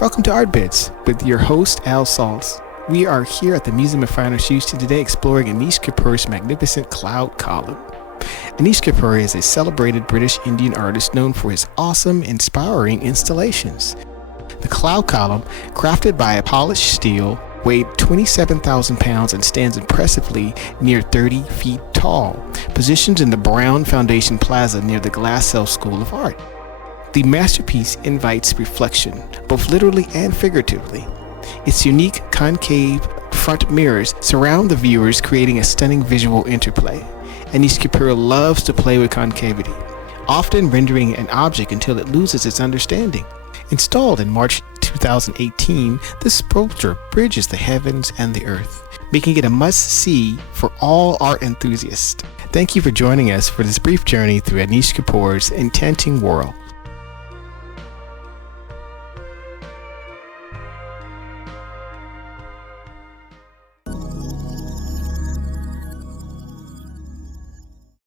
Welcome to Art Bits with your host Al Salts. We are here at the Museum of Fine Arts Houston today exploring Anish Kapoor's magnificent cloud column. Anish Kapoor is a celebrated British Indian artist known for his awesome, inspiring installations. The cloud column, crafted by a polished steel, weighed 27,000 pounds and stands impressively near 30 feet tall, positioned in the Brown Foundation Plaza near the Glassell School of Art. The masterpiece invites reflection, both literally and figuratively. Its unique concave front mirrors surround the viewers, creating a stunning visual interplay. Anish Kapoor loves to play with concavity, often rendering an object until it loses its understanding. Installed in March 2018, this sculpture bridges the heavens and the earth, making it a must-see for all art enthusiasts. Thank you for joining us for this brief journey through Anish Kapoor's enchanting world.